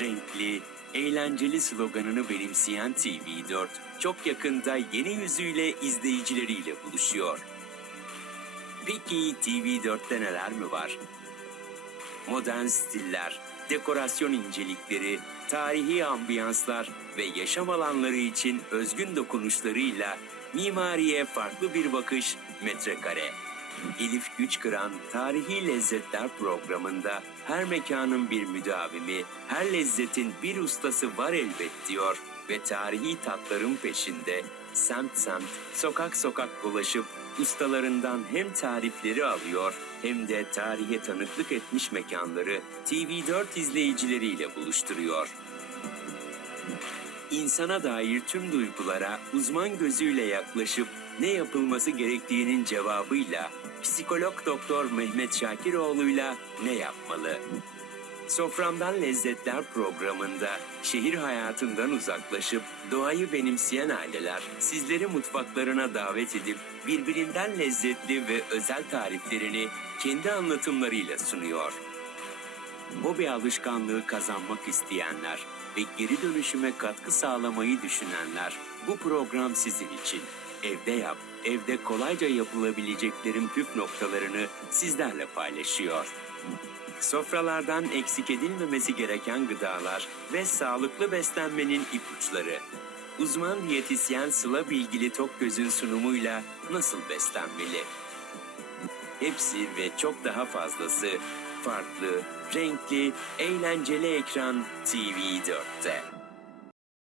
renkli, eğlenceli sloganını benimseyen TV4 çok yakında yeni yüzüyle izleyicileriyle buluşuyor. Peki TV4'te neler mi var? Modern stiller, dekorasyon incelikleri, tarihi ambiyanslar ve yaşam alanları için özgün dokunuşlarıyla mimariye farklı bir bakış metrekare. Elif Güçkıran Tarihi Lezzetler programında her mekanın bir müdavimi, her lezzetin bir ustası var elbet diyor ve tarihi tatların peşinde semt semt, sokak sokak dolaşıp ustalarından hem tarifleri alıyor hem de tarihe tanıklık etmiş mekanları TV4 izleyicileriyle buluşturuyor. İnsana dair tüm duygulara uzman gözüyle yaklaşıp ne yapılması gerektiğinin cevabıyla psikolog doktor Mehmet Şakiroğlu'yla ne yapmalı? Soframdan Lezzetler programında şehir hayatından uzaklaşıp doğayı benimseyen aileler sizleri mutfaklarına davet edip birbirinden lezzetli ve özel tariflerini kendi anlatımlarıyla sunuyor. Hobi alışkanlığı kazanmak isteyenler ve geri dönüşüme katkı sağlamayı düşünenler bu program sizin için. Evde yap, evde kolayca yapılabileceklerin püf noktalarını sizlerle paylaşıyor. Sofralardan eksik edilmemesi gereken gıdalar ve sağlıklı beslenmenin ipuçları. Uzman diyetisyen Sıla Bilgili Tokgöz'ün sunumuyla nasıl beslenmeli? Hepsi ve çok daha fazlası farklı, renkli, eğlenceli ekran TV4'te.